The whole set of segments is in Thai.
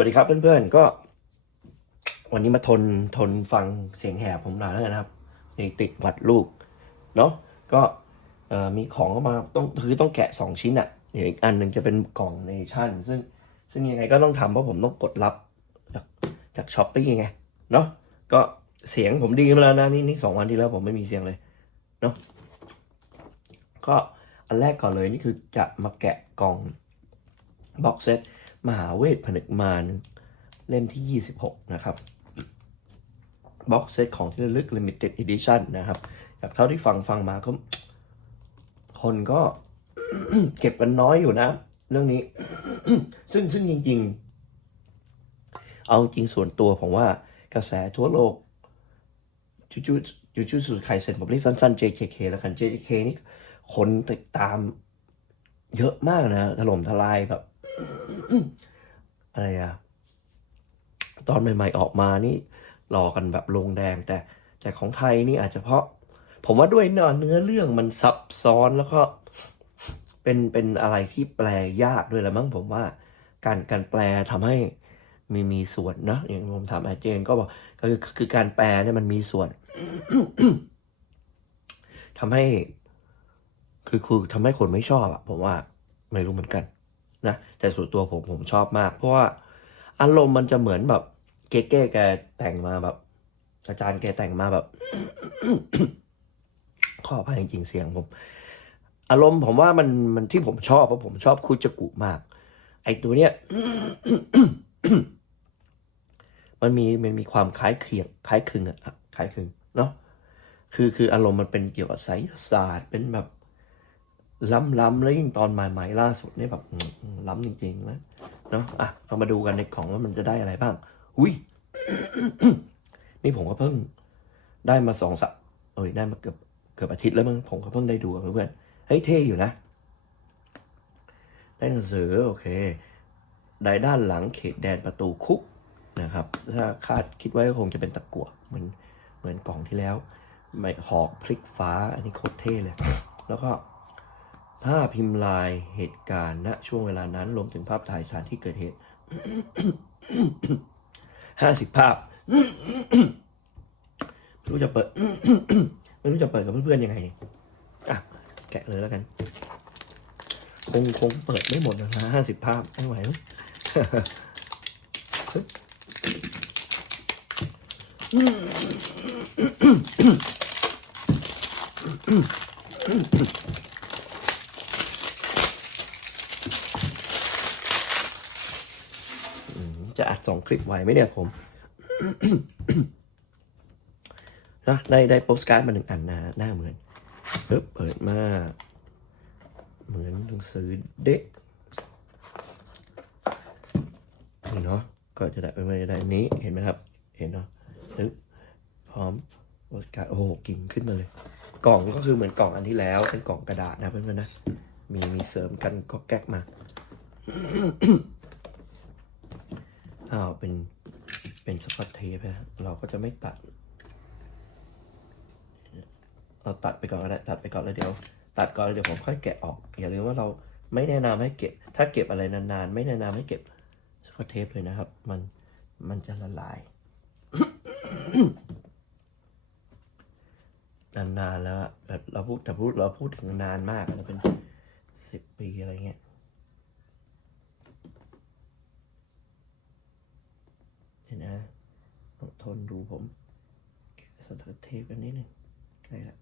วัสดีครับเพื่อนๆก็ วันนี้มาทนทนฟังเสียงแหบผมหน่อยแล้วกันนะครับยังติดหวัดลูกเนาะก็มีของเข้ามาต้องคือต้องแกะสองชิ้นอะ่ะเดี๋ยวอีกอันหนึ่งจะเป็นกล่องเนชั่น ซึ่งซึ่งยังไงก็ต้องทำเพราะผมต้องกดรับ จากจากช้อปปี้ไงเนาะก็เสียงผมดีมาแล้วนะนี่นี่สองวันที่แล้วผมไม่มีเสียงเลยเนาะก็อันแรกก่อนเลยนี่คือจะมาแกะกล่องบ็อกเซต มหาเวทผนึกมารเล่มที่ 26 นะครับบ็อกเซตของที่ระลึก Limited Edition นะครับจากเท่าที่ฟังฟังมาก็ คนก็เก็บกันน้อยอยู่นะ เรื่องนี้ ซึ่งซึ่งจริง ๆ เอาจริงส่วนตัวผมว่ากระแสทั่วโลกจูจูจูจูสุดไคเซ็นผมเรียกสั้นๆ JKK แล้วกัน JKK นี่คนติดตามเยอะมากนะถล่มทลายแบบ อะไรอะตอนใหม่ ๆออกมานี่รอกันแบบลงแดงแต่แต่ของไทยนี่อาจจะเพราะ ผมว่าด้วยเนื้อเนื้อเรื่องมันซับซ้อนแล้วก็เป็นเป็นอะไรที่แปลยากด้วยละมั้งผมว่า การการแปลทำให้มีมีส่วนนะอย่างผมถามอาเจนก็บอกก็คือคือการแปลเนี่ยมันมีส่วนทำให้ คือคือทำให้คนไม่ชอบอะผมว่า ไม่รู้เหมือนกัน นะแต่ส่วนตัวผมผมชอบมาก เพราะว่าอารมณ์มันจะเหมือนแบบ เก๊ๆแกแต่งมาแบบ อาจารย์แกแต่งมาแบบขออภัยจริงเสียงผม อารมณ์ผมว่ามันมันที่ผมชอบเพราะผมชอบคุจกุมาก ไอตัวเนี้ยมันมีมันมีความคล้ายเคียงคล้ายคลึงอะคล้ายคลึงเนาะคือคืออารมณ์มันเป็นเกี่ยวกับไสยศาสตร์เป็นแบบ ล้ำๆแล้วยิ่งตอนใหม่ๆล่าสุดนี่แบบล้ำจริงๆนะเนาะอะเรามาดูกันในของว่ามันจะได้อะไรบ้างอุ้ยนี่ผมก็เพิ่งได้มาสองสัปเอ้ยได้มาเกือบเกือบอาทิตย์แล้วมั้งผมก็เพิ่งได้ดูเพื่อนเฮ้ยเท่อยู่นะ ได้หนังสือโอเคได้ด้านหลังเขตแดนประตูคุกนะครับ ถ้าคาดคิดไว้ก็คงจะเป็นตะกั่วเหมือนเหมือนกล่องที่แล้วไม่หอกพลิกฟ้าอันนี้โคตรเท่เลย แล้วก็ ภาพพิมพ์ลายเหตุการณ์ณช่วงเวลานั้นรวมถึงภาพถ่ายสถานที่เกิดเหตุห้าสิบภาพไม่รู้จะเปิดไม่รู้จะเปิดกับเพื่อนๆยังไงเนี่ยอะแกะเลยแล้วกัน คงคงเปิดไม่หมดนะห้าสิบภาพไม่ไหวมั้งจะอัด สองคลิปไหวไหมเนี่ยผมนะได้ได้โปสการ์ดมาหนึ่งอันนะหน้าเหมือนเปิดมา เหมือนหนังสือเด็กนี่เนาะก็จะได้เป็นมาจะได้นี้เห็นไหมครับ เห็นเนาะพร้อมโปสการ์ดโอ้โหกิ่งขึ้นมาเลย กล่องก็คือเหมือนกล่องอันที่แล้ว เป็นกล่องกระดาษนะเพื่อนๆนะมีมีเสริมกันก็แก๊กมา อ้าวเป็นเป็นสกอตเทปนะเราก็จะไม่ตัด เราตัดไปก่อนก็ได้ตัดไปก่อนแล้วเดี๋ยว ตัดก่อนแล้วเดี๋ยวผมค่อยแกะออก อย่าลืมว่าเราไม่แนะนำให้เก็บ ถ้าเก็บอะไรนานๆ ไม่แนะนำให้เก็บสกอตเทปเลยนะครับ มันมันจะละลายนานๆแล้วแบบเราพูดแต่พูดเราพูดถึงนานมากแล้วเป็นสิบปีอะไรเงี้ย เห็นนะ อดทนดูผมแกะสกอตเทปกันนิดหนึ่งใกล้ละ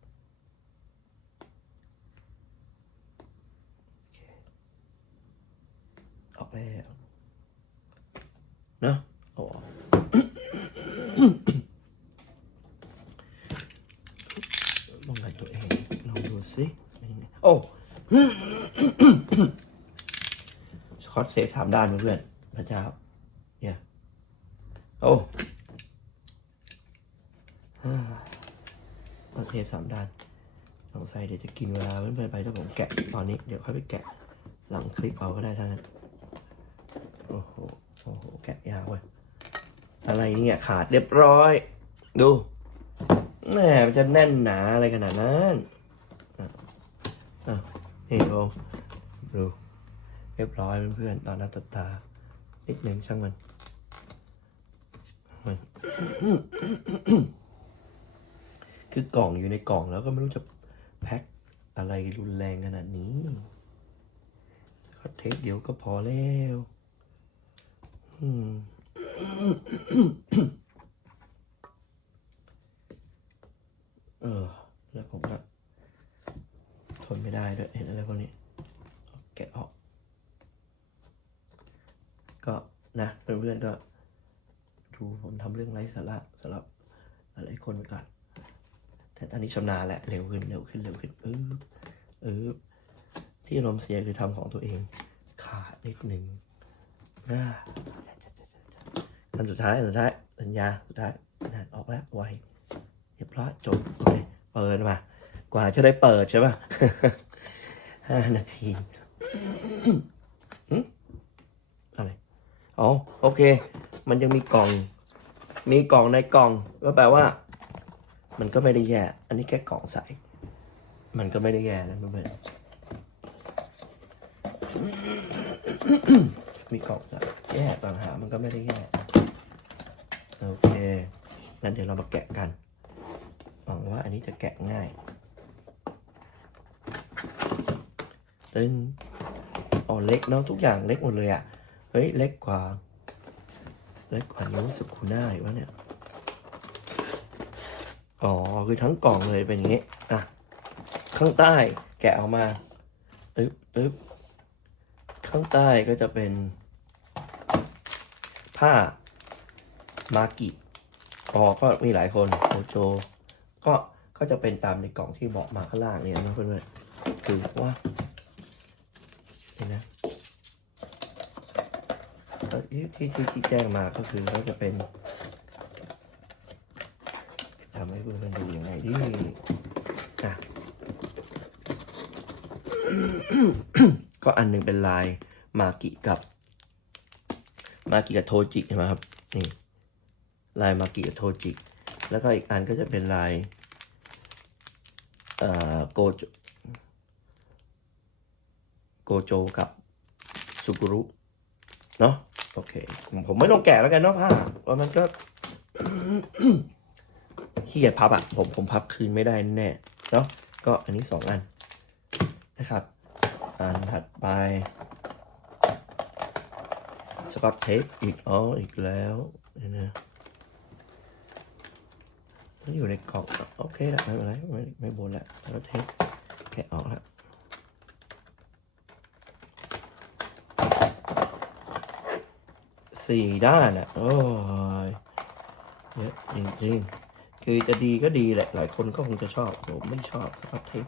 อเอกแล้วเนะเอาออกมองกันตัวเองลองดูสิโอ้สกอตเซฟสามด้านเพื่อนพระเจ้าเนี่ย โอ้ฮ่าโอ เคสามด้านสงสัยเดี๋ยวจะกินเวลาเพื่อนๆไปถ้าผมแกะตอนนี้เดี๋ยวค่อยไปแกะหลังคลิปเอาก็ได้ท่านั้นโอ้โหโอ้โหแกะยากเว้ยอะไรเนี่ยขาดเรียบร้อย ดูแหมมันจะแน่นหนาอะไรขนาดนั้นอะนี่ผมดูเรียบร้อยเพื่อนๆตอนหน้าตาตานิดหนึ่งช่างมันมัน คือกล่องอยู่ในกล่องแล้วก็ไม่รู้จะแพ็คอะไรรุนแรงขนาดนี้ก็เทคเดียวก็พอแล้วอืมเออ แล้วผมก็ทนไม่ได้ด้วยเห็นอะไรพวกนี้แกะออก ก็นะเพื่อนๆก็ดูผมทำเรื่องไร้สาระสำหรับหลายๆคนไปก่อน แต่ตอนนี้ชำนาญแหละเร็วขึ้นเร็วขึ้นเร็วขึ้นเออเออที่อารมณ์เสียคือทำของตัวเอง ขาดนิดหนึ่งอ่าอันสุดท้ายอันสุดท้ายสัญญาสุดท้ายนั่นออกแล้วไวเรียบร้อยจบโอเคเปิดมากว่าจะได้เปิดใช่ป่ะห้านาทีอะไรอ๋อโอเค มันยังมีกล่อง มีกล่องในกล่องก็แปลว่า มันก็ไม่ได้แย่ อันนี้แค่กล่องใส มันก็ไม่ได้แย่นะเพื่อนมีกล่องแย่ต่างหามันก็ไม่ได้แย่โอเค งั้นเดี๋ยวเรามาแกะกัน หวังว่าอันนี้จะแกะง่าย ตึงอ๋อเล็กเนาะทุกอย่างเล็กหมดเลยอะ เฮ้ย เล็กกว่า เล็กกว่านิ้วสุขุน่าอีกวะเนี่ย อ๋อ คือทั้งกล่องเลยเป็นอย่างนี้ อะ ข้างใต้แกะออกมาอึ๊บอึ๊บข้างใต้ก็จะเป็น ผ้า มากิอ๋อก็มีหลายคนโอโจ ก็ ก็จะเป็นตามในกล่องที่บอกมาข้างล่างเนี่ยนะเพื่อนๆคือว่าเห็นนะเอ่อที่ที่ที่ที่แจ้งมาก็คือก็จะเป็นทำให้เพื่อนๆดูยังไงดิอะ ก็อันหนึ่งเป็นลายมากิกับมากิกับโทจิใช่ไหมครับนี่ลายมากิกับโทจิแล้วก็อีกอันก็จะเป็นลายเอ่อโกโจโกโจกับสุกุรุเนาะโอเคผมผมไม่ต้องแกะแล้วกันเนาะผ้าเพราะมันก็ขี้เกียจพับอะผมผมพับคืนไม่ได้แน่เนาะก็อันนี้สองอันนะครับ อันถัดไป สกอตเทปอีกอ๋ออีกแล้วเนี่นะมันอยู่ในกล่องโอเคละไม่เป็นไรไม่ไม่บนละสกอตเทปแกะออกละสี่ด้านอะโอ้ยเยอะจริงๆ คือจะดีก็ดีแหละ หลายคนก็คงจะชอบ ผมไม่ชอบสกอตเทป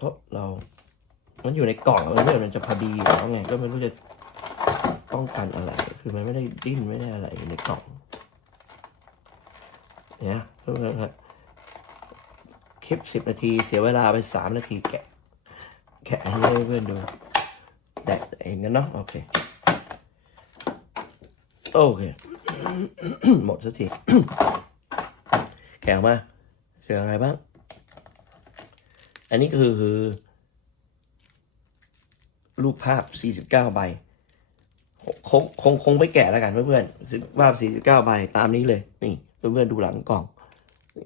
เพราะเรา มันอยู่ในกล่องแล้วเนี่ยมันจะพอดีอยู่แล้วไง ก็ไม่รู้จะป้องกันอะไร คือมันไม่ได้ดิ้นไม่ได้อะไรอยู่ในกล่อง เนี่ยเพื่อนๆครับคลิปสิบนาทีเสียเวลาไปสามนาทีแกะ แกะให้เพื่อนๆดูแดกเองกันเนาะโอเค โอเค หมดสักที แกะออกมาเจออะไรบ้าง อันนี้คือ รูปภาพ 49 ใบ คงคงคงไม่แกะแล้วกันเพื่อนๆรูปภาพ 49 ใบตามนี้เลย นี่เพื่อนๆดูหลังกล่อง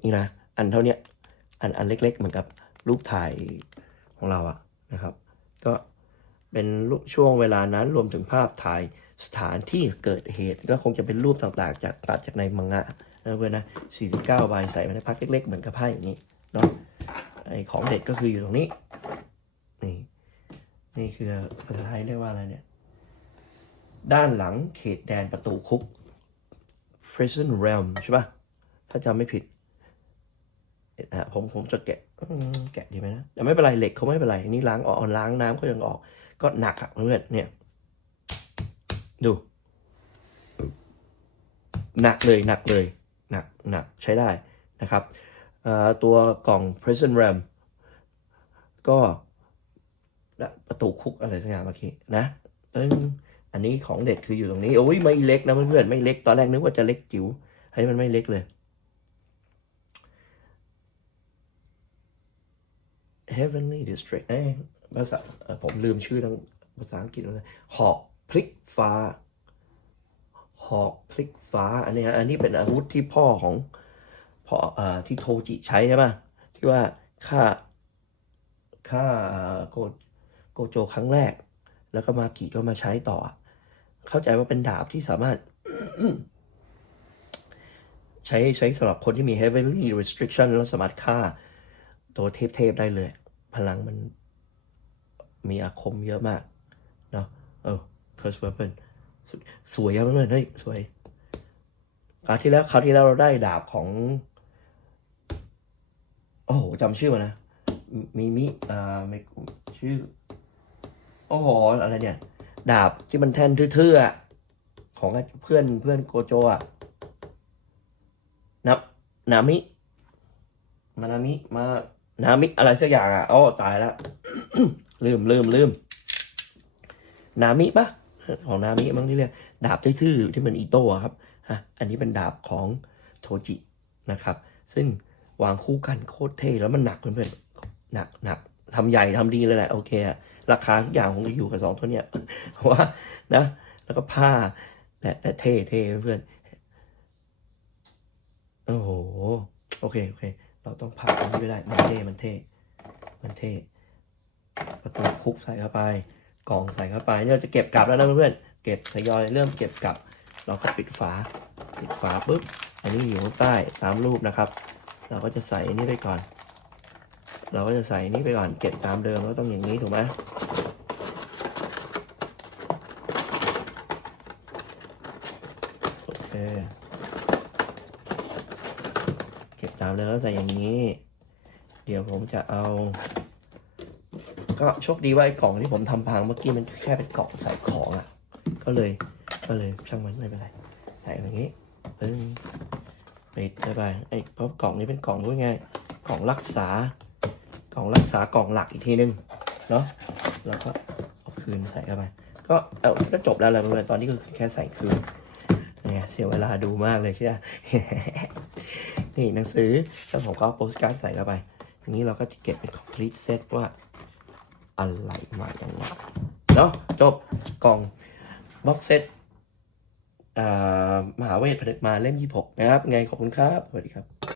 นี่นะ อันเท่านี้อันอันเล็ก ๆ เหมือนกับรูปถ่ายของเราอะนะครับ ก็เป็นรูปช่วงเวลานั้นรวมถึงภาพถ่ายสถานที่เกิดเหตุ ก็คงจะเป็นรูปต่างๆ จากตัดจากในมังงะนะเพื่อนนะ49 ใบใส่มาในพักเล็ก ๆ เหมือนกับไพ่อย่างนี้เนาะ ไอของเด็ดก็คืออยู่ตรงนี้ นี่นี่คือภาษาไทยเรียกว่าอะไรเนี่ย ด้านหลังเขตแดนประตูคุก prison realm ใช่ปะถ้าจำไม่ผิดอะผมผมจะแกะแกะดีไหมนะ แต่ไม่เป็นไรเหล็กเขาไม่เป็นไร นี่ล้างออกล้างน้ำก็ยังออก ก็หนักอะเพื่อนเนี่ย ดู หนักเลยหนักเลย หนักหนักใช้ได้นะครับ ตัวกล่อง prison ram ก็ประตูคุกอะไรสักอย่างเมื่อกี้นะอออันนี้ของเด็ดคืออยู่ตรงนี้ โอ้ยไม่เล็กนะเพื่อนๆไม่เล็กตอนแรกนึกว่าจะเล็กจิ๋วให้ยมันไม่เล็กเลย Heavenly District เอ้ยภาษาผมลืมชื่อทางภาษาอังกฤษแล้วนะหอกพลิกฟ้า หอกพลิกฟ้า อันนี้อันนี้เป็นอาวุธที่พ่อของ พ่อเอ่อที่โทจิใช้ใช่ป่ะที่ว่าฆ่าฆ่าโกโกโจครั้งแรก แล้วก็มากิก็มาใช้ต่อ เข้าใจว่าเป็นดาบที่สามารถ ใช้ใช้สำหรับคนที่มี heavily restriction แล้วสามารถฆ่าตัวเทพเทพๆได้เลย พลังมันมีอาคมเยอะมาก เนาะเออ curse weapon สวยยอะเพื่อนๆเฮ้ยสวยคราวที่แล้วคราวที่แล้วเราได้ดาบของ โอ้โหจำชื่อมานะมีมิอ่าไม่ชื่อ โอ้โหอะไรเนี่ย ดาบที่มันแท่นทื่อๆของเพื่อนเพื่อนโกโจอะนับนามิ มานามิ มา นามิ อะไรสักอย่างอะอ๋อตายแล้วลืมลืมลืม นามิปะของนามิมั้งที่เรียกดาบทื่อๆที่มันอีโต้อะครับฮะอันนี้เป็นดาบของโทจินะครับ ซึ่ง วางคู่กันโคตรเท่แล้วมันหนักเพื่อนๆหนักหนักทำใหญ่ทำดีเลยแหละโอเคอะราคาทุกอย่างคงจะอยู่กับสองตัวเนี้ยเพราะว่านะ แล้วก็ผ้า แต่แต่เท่เท่เพื่อนโอ้โหโอเคโอเค เราต้องผ่าตรงนี้ไม่ได้มันเท่มันเท่มันเท่ประตูคุกใส่เข้าไป กล่องใส่เข้าไปเนี่ยเราจะเก็บกลับแล้วนะเพื่อนๆเก็บทยอยเริ่มเก็บกลับ เราก็ปิดฝาปิดฝาปุ๊บอันนี้อยู่ข้างใต้ตามรูปนะครับ เราก็จะใส่นี้ไปก่อน เราก็จะใส่นี้ไปก่อน เก็บตามเดิมแล้วต้องอย่างนี้ถูกไหมโอเค เก็บตามเดิมแล้วใส่อย่างนี้ เดี๋ยวผมจะเอา ก็โชคดีว่าไอ้กล่องที่ผมทำพังเมื่อกี้มันแค่เป็นกล่องใส่ของอะ ก็เลย ก็เลยช่างมันไม่เป็นไร ใส่อย่างนี้ปึ้ง ปิดไปไปไอ้เพราะกล่องนี้เป็นกล่องด้วยไงกล่องรักษากล่องรักษากล่องหลักอีกทีนึงเนาะแล้วก็เอาคืนใส่เข้าไปก็เอาก็จบแล้วแหละเพื่อนตอนนี้ก็แค่ใส่คืนเนี่ยเสียเวลาดูมากเลยใช่ไหมนี่หนังสือแล้วผมก็เอาโปสการ์ดใส่เข้าไปอย่างนี้เราก็จะเก็บเป็น complete set ว่าอะไรมาอย่างไงเนาะจบกล่องบ็อกเซต มหาเวทผลึกมาเล่ม 26 นะครับ ไงขอบคุณครับ สวัสดีครับ